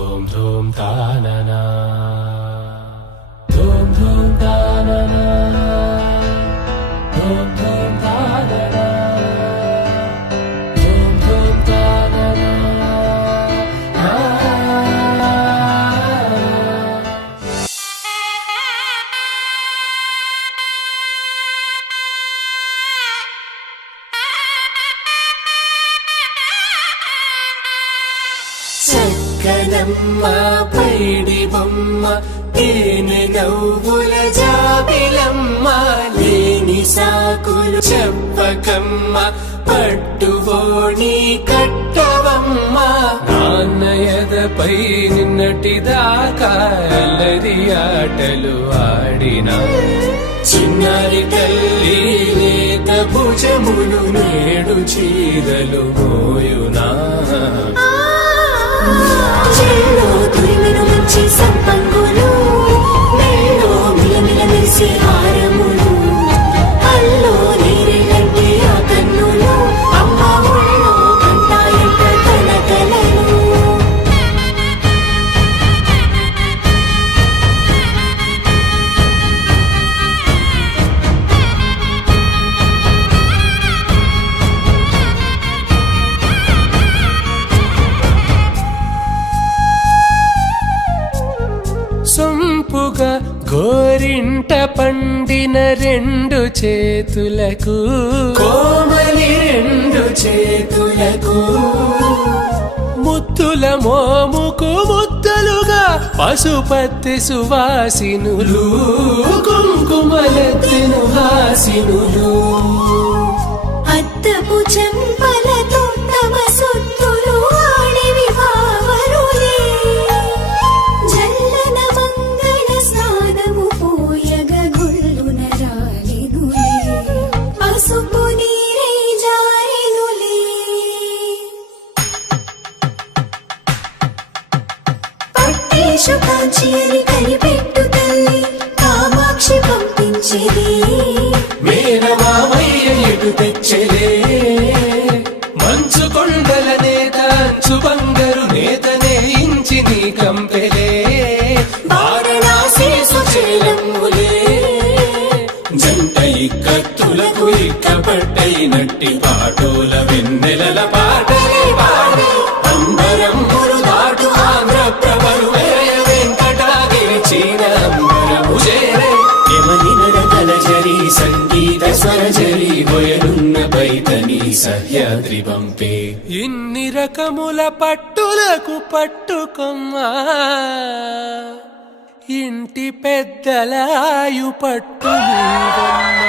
ధూమ్ ధూమ్ తాననా ధూమ్ ధూమ్ తాననా ధూమ్ ధూమ్ తాననా ధూమ్ ధూమ్ తాననా చక్కనమ్మ పైడి బొమ్మ తేనె నవ్వుల జాబిలమ్మ లేని సాకులు చెప్పకమ్మ పట్టువోణి కట్టవమ్మ నాన్నయదపై నిన్నటిదాకా అల్లరి ఆటలు ఆడినా చిన్నారి తల్లి లేత భుజములు నేడు చీరలు మోయునా చెల్లో తురిమిను మంచి సంపంగులు మెల్లో మిలమిల మెరిసే హారములు అల్లో నీరెళ్ళంటే ఆ కన్నులు అమ్మ ఒళ్ళో కంటాయంట తన కలలు సొంపుగా గోరింట పండిన రెండు చేతులకు కోమలి రెండు చేతులకు ముత్తుల మోముకు ముద్దలుగా పశుపతి సువాసినులు కుంకుమలెత్తిను హాసినులు అద్దపు చెంపలతో తమ సొత్తులు ఆడివి బావరులే జల్లన మంగళ స్నానము పోయగ గుళ్ళున రాలినులే పసుపు నీరై జారినులే పట్టేషు కాంచి అని కనిపెట్టు తల్లి కామాక్షి పంపించేది మేనమామయ్య ఎటు తెచ్చలే మంచు కొండల నేత అంచు బంగారు నేత నేయించి నీ కంపెలే వారణాసి సుచేలమ్ములే జంట ఇక్కత్తులకు ఇక్కపట్టయినట్టి పాటోల వెన్నెలల పాటలే పాడే అంబరమ్ములు దాటు ఆంధ్ర ప్రభలు వేయ వెంకటాగిరి చీన అంబరము చేరే యమనినరకలజరి సంగీత స్వరజరి గొయలున్న పైతని సహ్యాద్రి పంపే ఇన్ని రకముల పట్టులకు పట్టుకొమ్మా ఇంటి పెద్దలాయు పట్టు నీవమ్మా.